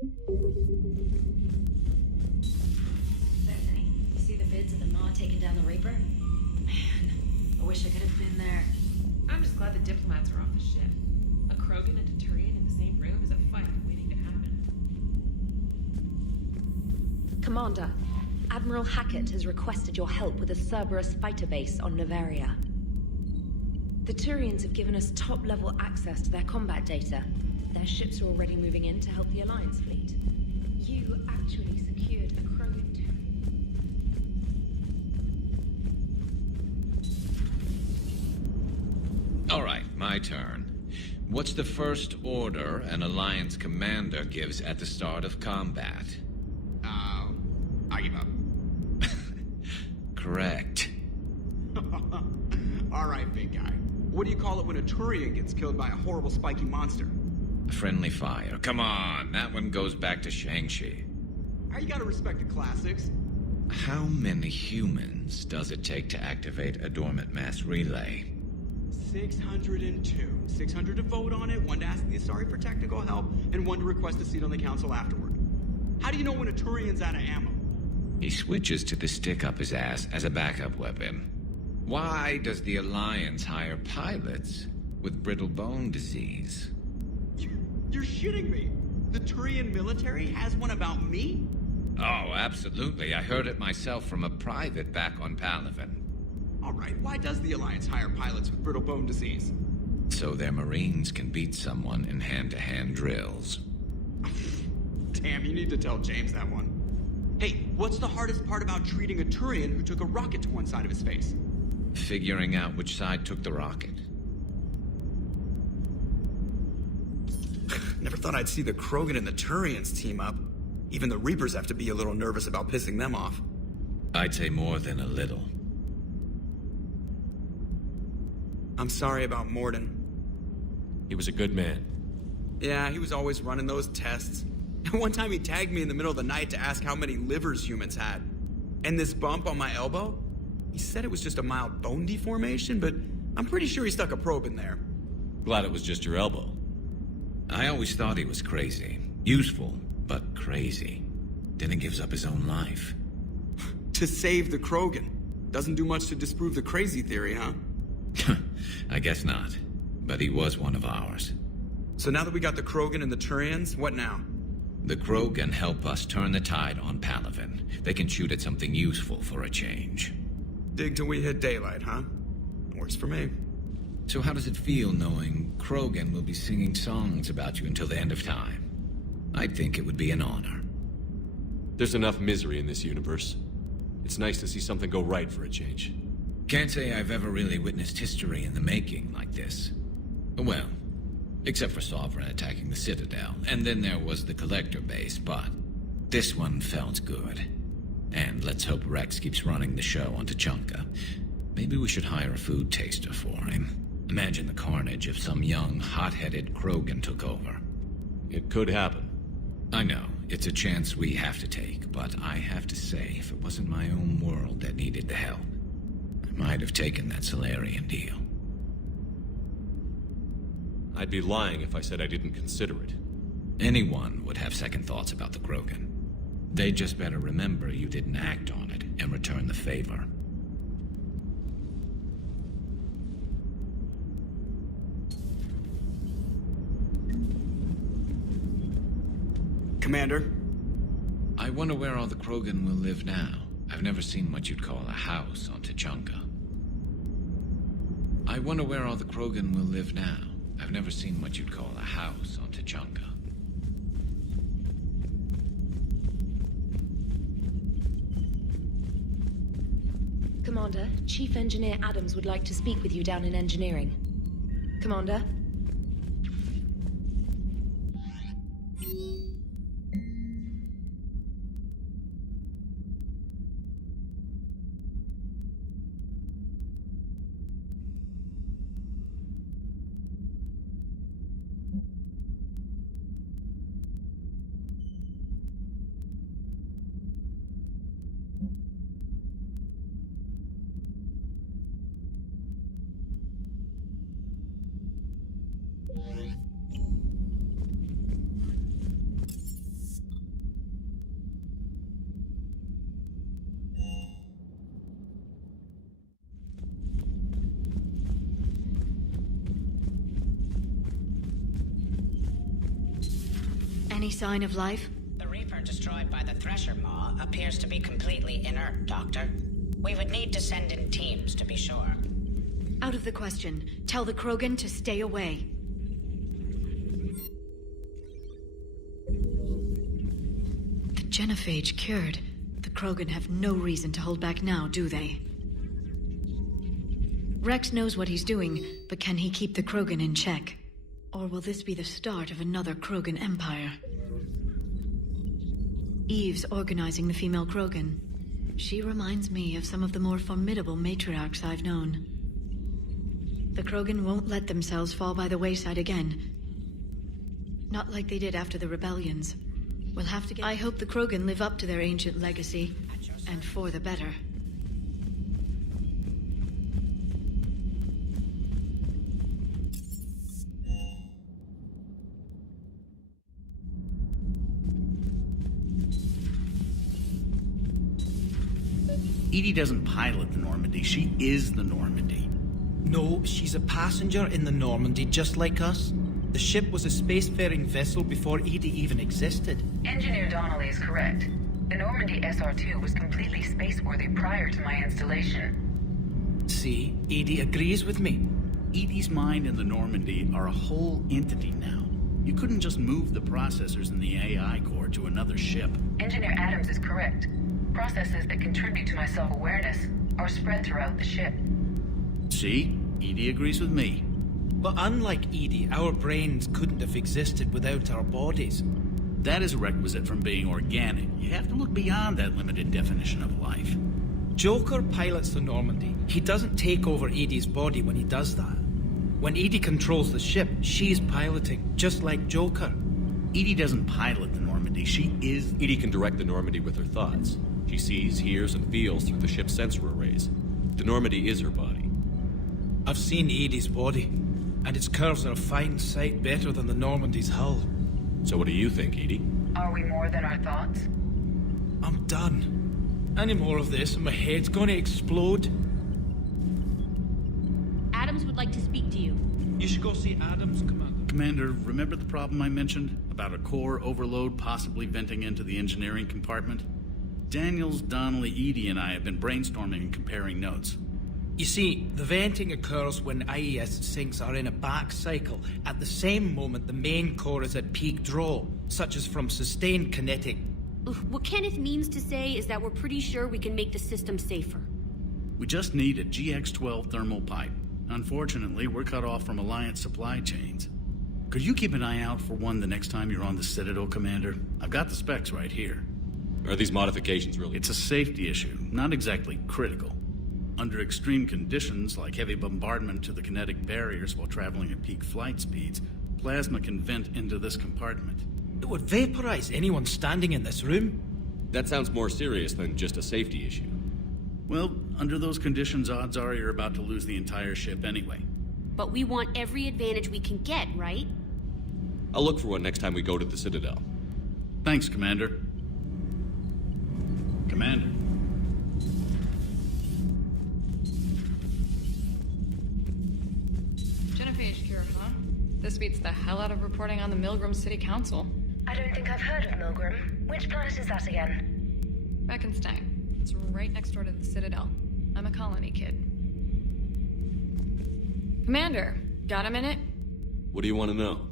Bethany, you see the vids of the Maw taking down the Reaper? Man, I wish I could have been there. I'm just glad the diplomats are off the ship. A Krogan and a Turian in the same room is a fight waiting to happen. Commander, Admiral Hackett has requested your help with a Cerberus fighter base on Novaria. The Turians have given us top-level access to their combat data. Their ships are already moving in to help the Alliance fleet. You actually secured a Krogan too. All right, my turn. What's the first order an Alliance commander gives at the start of combat? I give up. Correct. All right, big guy. What do you call it when a Turian gets killed by a horrible spiky monster? Friendly fire. Come on, that one goes back to Shang-Chi. How you gotta respect the classics? How many humans does it take to activate a dormant mass relay? 602. 600 to vote on it, 1 to ask the Asari for technical help, and 1 to request a seat on the council afterward. How do you know when a Turian's out of ammo? He switches to the stick up his ass as a backup weapon. Why does the Alliance hire pilots with brittle bone disease? You're shitting me. The Turian military has one about me? Oh, absolutely. I heard it myself from a private back on Palaven. All right, why does the Alliance hire pilots with brittle bone disease? So their Marines can beat someone in hand-to-hand drills. Damn, you need to tell James that one. Hey, what's the hardest part about treating a Turian who took a rocket to one side of his face? Figuring out which side took the rocket. Never thought I'd see the Krogan and the Turians team up. Even the Reapers have to be a little nervous about pissing them off. I'd say more than a little. I'm sorry about Morden. He was a good man. Yeah, he was always running those tests. One time he tagged me in the middle of the night to ask how many livers humans had. And this bump on my elbow? He said it was just a mild bone deformation, but I'm pretty sure he stuck a probe in there. Glad it was just your elbow. I always thought he was crazy. Useful, but crazy. Then he gives up his own life. To save the Krogan. Doesn't do much to disprove the crazy theory, huh? I guess not. But he was one of ours. So now that we got the Krogan and the Turians, what now? The Krogan help us turn the tide on Palaven. They can shoot at something useful for a change. Dig till we hit daylight, huh? Works for me. So how does it feel knowing Krogan will be singing songs about you until the end of time? I'd think it would be an honor. There's enough misery in this universe. It's nice to see something go right for a change. Can't say I've ever really witnessed history in the making like this. Well, except for Sovereign attacking the Citadel, and then there was the Collector base, but this one felt good. And let's hope Rex keeps running the show on Tuchanka. Maybe we should hire a food taster for him. Imagine the carnage if some young, hot-headed Krogan took over. It could happen. I know, it's a chance we have to take, but I have to say, if it wasn't my own world that needed the help, I might have taken that Solarian deal. I'd be lying if I said I didn't consider it. Anyone would have second thoughts about the Krogan. They just better remember you didn't act on it and return the favor. Commander? I wonder where all the Krogan will live now. I've never seen what you'd call a house on Tuchanka. I wonder where all the Krogan will live now. I've never seen what you'd call a house on Tuchanka. Commander, Chief Engineer Adams would like to speak with you down in engineering. Commander? Any sign of life? The Reaper destroyed by the Thresher Maw appears to be completely inert, Doctor. We would need to send in teams to be sure. Out of the question. Tell the Krogan to stay away. The genophage cured. The Krogan have no reason to hold back now, do they? Rex knows what he's doing, but can he keep the Krogan in check? Or will this be the start of another Krogan empire? Eve's organizing the female Krogan. She reminds me of some of the more formidable matriarchs I've known. The Krogan won't let themselves fall by the wayside again. Not like they did after the rebellions. We'll have to get... I hope the Krogan live up to their ancient legacy, and for the better. Edie doesn't pilot the Normandy, she is the Normandy. No, she's a passenger in the Normandy, just like us. The ship was a spacefaring vessel before Edie even existed. Engineer Donnelly is correct. The Normandy SR-2 was completely spaceworthy prior to my installation. See, Edie agrees with me. Edie's mind and the Normandy are a whole entity now. You couldn't just move the processors in the AI core to another ship. Engineer Adams is correct. Processes that contribute to my self-awareness are spread throughout the ship. See? Edie agrees with me. But unlike Edie, our brains couldn't have existed without our bodies. That is a requisite from being organic. You have to look beyond that limited definition of life. Joker pilots the Normandy. He doesn't take over Edie's body when he does that. When Edie controls the ship, she's piloting, just like Joker. Edie doesn't pilot the Normandy, she is... Edie can direct the Normandy with her thoughts. She sees, hears, and feels through the ship's sensor arrays. The Normandy is her body. I've seen Edie's body, and its curves are a fine sight better than the Normandy's hull. So what do you think, Edie? Are we more than our thoughts? I'm done. Any more of this and my head's gonna explode. Adams would like to speak to you. You should go see Adams, Commander. Commander, remember the problem I mentioned? About a core overload possibly venting into the engineering compartment? Daniels, Donnelly, Edie, and I have been brainstorming and comparing notes. You see, the venting occurs when IES sinks are in a back cycle at the same moment the main core is at peak draw, such as from sustained kinetic. What Kenneth means to say is that we're pretty sure we can make the system safer. We just need a GX-12 thermal pipe. Unfortunately, we're cut off from Alliance supply chains. Could you keep an eye out for one the next time you're on the Citadel, Commander? I've got the specs right here. Are these modifications really... It's a safety issue, not exactly critical. Under extreme conditions, like heavy bombardment to the kinetic barriers while traveling at peak flight speeds, plasma can vent into this compartment. It would vaporize anyone standing in this room. That sounds more serious than just a safety issue. Well, under those conditions, odds are you're about to lose the entire ship anyway. But we want every advantage we can get, right? I'll look for one next time we go to the Citadel. Thanks, Commander. Commander. Genophage cure, huh? This beats the hell out of reporting on the Milgram City Council. I don't think I've heard of Milgram. Which planet is that again? Beckenstein. It's right next door to the Citadel. I'm a colony kid. Commander, got a minute? What do you want to know?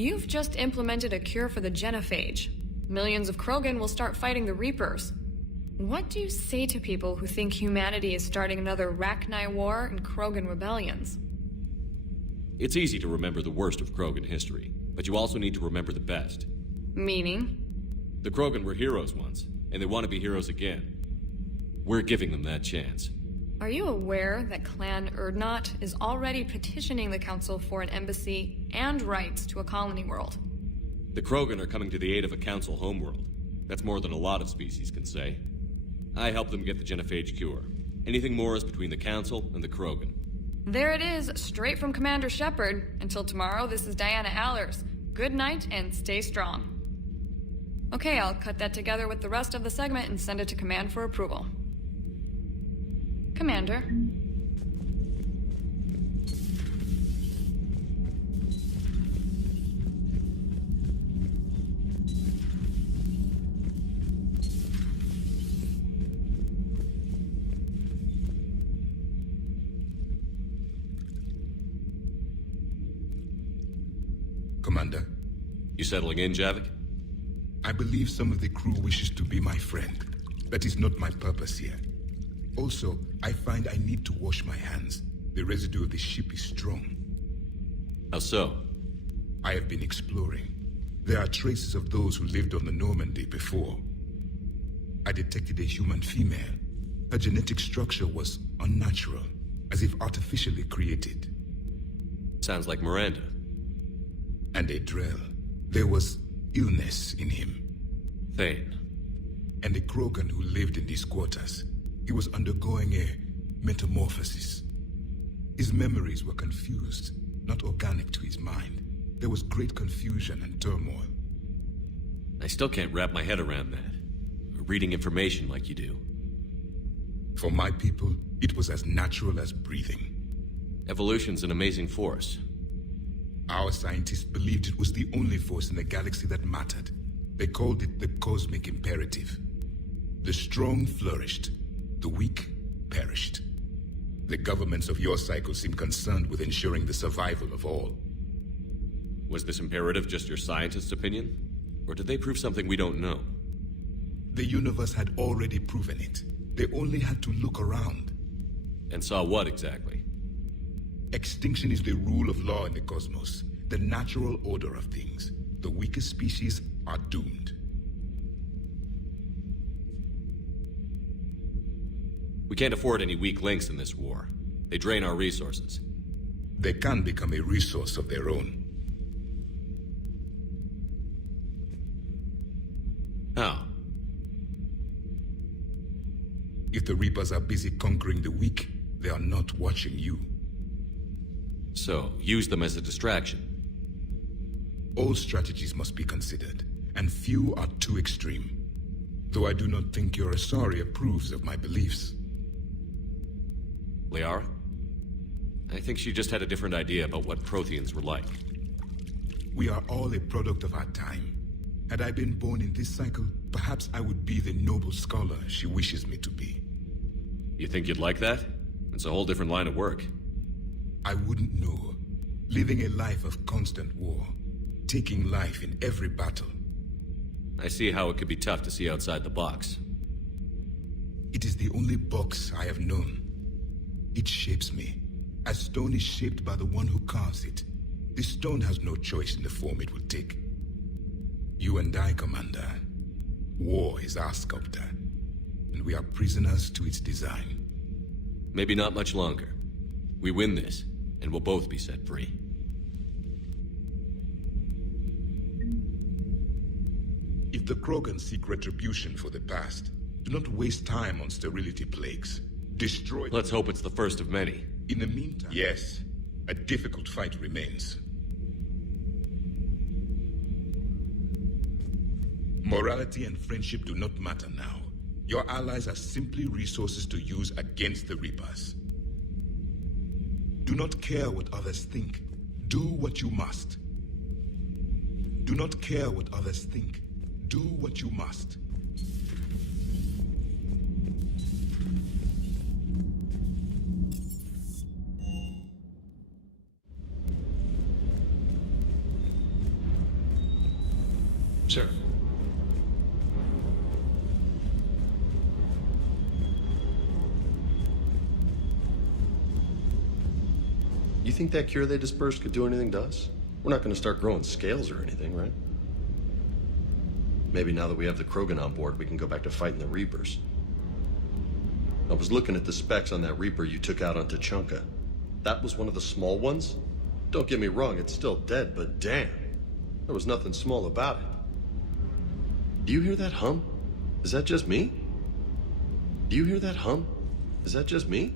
You've just implemented a cure for the genophage. Millions of Krogan will start fighting the Reapers. What do you say to people who think humanity is starting another Rachni War and Krogan rebellions? It's easy to remember the worst of Krogan history, but you also need to remember the best. Meaning? The Krogan were heroes once, and they want to be heroes again. We're giving them that chance. Are you aware that Clan Urdnot is already petitioning the Council for an embassy and rights to a colony world? The Krogan are coming to the aid of a Council homeworld. That's more than a lot of species can say. I helped them get the genophage cure. Anything more is between the Council and the Krogan. There it is, straight from Commander Shepard. Until tomorrow, this is Diana Allers. Good night and stay strong. Okay, I'll cut that together with the rest of the segment and send it to Command for approval. Commander. Commander. You settling in, Javik? I believe some of the crew wishes to be my friend. That is not my purpose here. Also, I find I need to wash my hands. The residue of the ship is strong. How so? I have been exploring. There are traces of those who lived on the Normandy before. I detected a human female. Her genetic structure was unnatural, as if artificially created. Sounds like Miranda. And a Drell. There was illness in him. Thane. And a Krogan who lived in these quarters. He was undergoing a metamorphosis. His memories were confused, not organic to his mind. There was great confusion and turmoil. I still can't wrap my head around that. Reading information like you do. For my people, it was as natural as breathing. Evolution's an amazing force. Our scientists believed it was the only force in the galaxy that mattered. They called it the cosmic imperative. The strong flourished, the weak perished. The governments of your cycle seem concerned with ensuring the survival of all. Was this imperative just your scientist's opinion? Or did they prove something we don't know? The universe had already proven it. They only had to look around. And saw what exactly? Extinction is the rule of law in the cosmos, the natural order of things. The weakest species are doomed. We can't afford any weak links in this war. They drain our resources. They can become a resource of their own. How? If the Reapers are busy conquering the weak, they are not watching you. So, use them as a distraction. All strategies must be considered, and few are too extreme. Though I do not think your Asari approves of my beliefs. Liara? I think she just had a different idea about what Protheans were like. We are all a product of our time. Had I been born in this cycle, perhaps I would be the noble scholar she wishes me to be. You think you'd like that? It's a whole different line of work. I wouldn't know. Living a life of constant war. Taking life in every battle. I see how it could be tough to see outside the box. It is the only box I have known. It shapes me, as stone is shaped by the one who carves it. This stone has no choice in the form it will take. You and I, Commander. War is our sculptor, and we are prisoners to its design. Maybe not much longer. We win this, and we'll both be set free. If the Krogan seek retribution for the past, do not waste time on sterility plagues. Destroy them. Let's hope it's the first of many. In the meantime... Yes, a difficult fight remains. Morality and friendship do not matter now. Your allies are simply resources to use against the Reapers. Do not care what others think. Do what you must. Do not care what others think. Do what you must. Sir. You think that cure they dispersed could do anything to us? We're not going to start growing scales or anything, right? Maybe now that we have the Krogan on board, we can go back to fighting the Reapers. I was looking at the specs on that Reaper you took out on Tuchanka. That was one of the small ones? Don't get me wrong, it's still dead, but damn. There was nothing small about it. Do you hear that hum? Is that just me? Do you hear that hum? Is that just me?